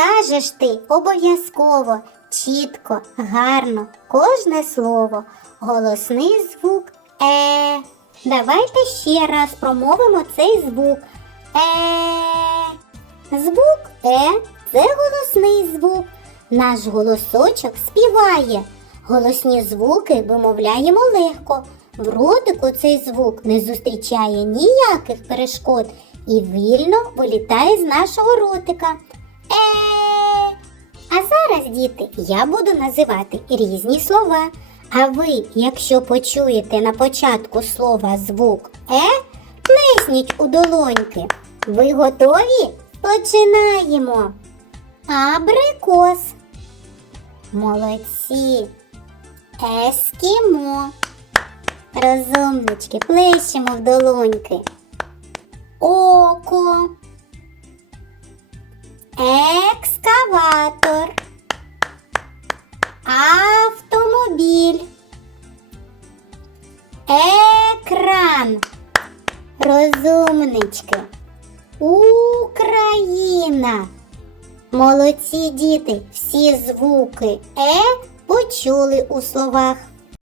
скажеш ти обов'язково, чітко, гарно, кожне слово, голосний звук е. Давайте ще раз промовимо цей звук е. Звук е це голосний звук. Наш голосочок співає. Голосні звуки вимовляємо легко. В ротику цей звук не зустрічає ніяких перешкод і вільно вилітає з нашого ротика. Діти, я буду називати різні слова. А ви, якщо почуєте на початку слова звук е, плесніть у долоньки. Ви готові? Починаємо. Абрикос. Молодці. Ескімо. Розумнички, плещемо в долоньки. Око. Екскаватор. Автомобіль. Екран. Розумнички. Україна. Молодці діти, всі звуки е почули у словах.